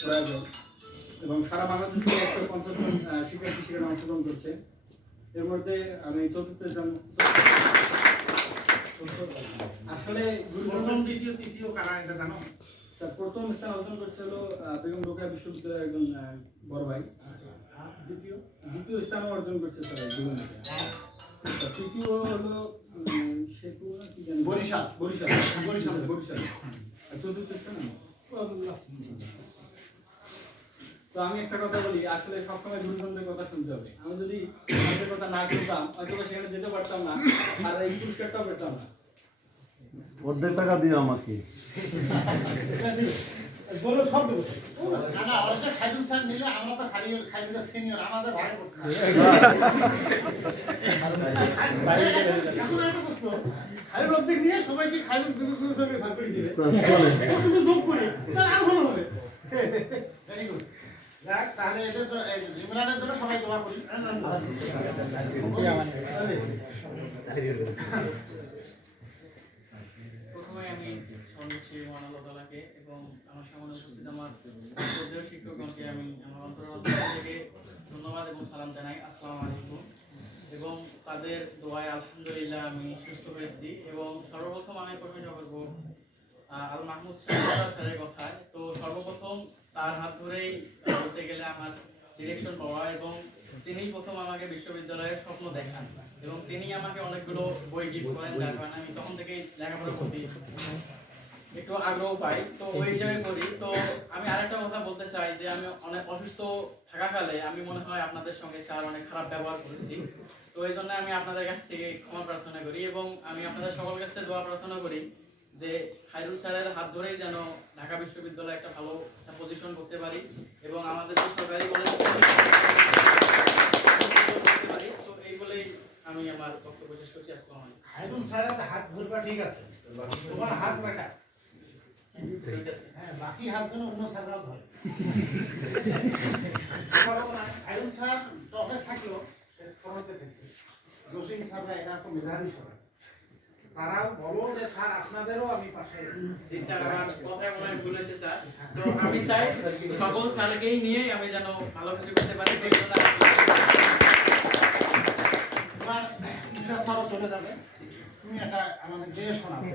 প্রয়োজন এবং সারা বাংলাদেশ থেকে একশো পঞ্চাশ জন শিক্ষার্থী সেখানে অংশগ্রহণ করছে। এর মধ্যে আমি চতুর্থ স্থান আসলে প্রথম দ্বিতীয় তৃতীয় কারা এটা জানো? স্যার প্রথম স্থান অর্জন করছে হলো বেগম রোকেয়া বিশ্ববিদ্যালয়ের একজন বড় ভাই। দ্বিতীয়? দ্বিতীয় স্থান অর্জন করছে স্যার জীবনীতে তৃতীয় হলো শেখু কি জানি। বরিশাল। বরিশাল বরিশাল। বরিশাল। চতুর্থ স্থান। তো আমি একটা কথা বলি আসলে সবসময় গুরুজনদের কথা শুনতে হবে। আমি যদি কথা না শুনতাম হয়তো সেখানে যেতে পারতাম না আর এই পুরস্কারটাও পেতাম না। অর্ধেক টাকা দিও আমাকে। বলো সব দেবো না না ওটা খাইদুল স্যার নিলে আমরা তো খালি খাইদুলের সিনিয়র আমাদের ভাই করতে হবে। এখন একটা প্রশ্ন খাইদুল অর্ধেক নিয়ে সবাইকে খাইদুল বিদ্যুৎ ভাগ করে দিবে চলে যোগ করে তাহলে আরও ভালো হবে। ভেরি গুড যাক তাহলে এদের ইমরানের জন্য সবাই দোয়া করি। প্রথমে আমি স্মরণ মহান আল্লাহ তাআলাকে এবং আমার সামনে উপস্থিত আমার শ্রদ্ধেয় শিক্ষকগণকে আমি আমার অন্তর থেকে ধন্যবাদ এবং সালাম জানাই। আসসালামু আলাইকুম। তাদের দোয়ায় আলহামদুলিল্লাহ আমি সুস্থ হয়েছি এবং সর্বপ্রথম আমি প্রশংসা করব আল মাহমুদ স্যারের কথায়। তো সর্বপ্রথম তার হাত ধরেই বলতে গেলে আমার ডিরেকশন পাওয়া এবং তিনি প্রথম আমাকে বিশ্ববিদ্যালয়ের স্বপ্ন দেখান এবং তিনি আমাকে অনেকগুলো বই গিফট করেন, যার কারণে আমি তখন থেকেই লেখাপড়া প্রতি একটু আগ্রহ পাই। তো ওই হিসাবে করি। তো আমি আরেকটা কথা বলতে চাই যে আমি অনেক অসুস্থ থাকাকালে আমি মনে হয় আপনাদের সঙ্গে স্যার অনেক খারাপ ব্যবহার করেছি। তো এই জন্য আমি আপনাদের কাছ থেকে ক্ষমা প্রার্থনা করি এবং আমি আপনাদের সকল কাছে দোয়া প্রার্থনা করি যে খায়রুল স্যারের হাত ধরেই যেন ঢাকা বিশ্ববিদ্যালয়ে একটা ভালো একটা পজিশন করতে পারি এবং আমাদের যে সরকারি কলেজ তো এই বলেই আমি আমার বক্তব্য শেষ করছি। আসসালামু আলাইকুম। খাইদুল স্যারের হাত ধরবা ঠিক আছে। তোমার হাত হ্যাঁ বাকি হাত যেন অন্য স্যাররাও ধরে। খাইদুল স্যার টপে থাকল শেষ পর্যন্ত জসিম স্যাররা এটা তো মেধাবী সবাই। তারাও বলো যে স্যার আপনাদেরও আমি পাশে জি স্যার আমার কথায় মনে হয় স্যার। তো আমি চাই সকল স্যারকেই নিয়ে আমি যেন ভালো কিছু করতে পারি তো এই জন্য আমি- স্যারও চলে যাবে। তুমি এটা আমাদের গিয়ে শোনাবে।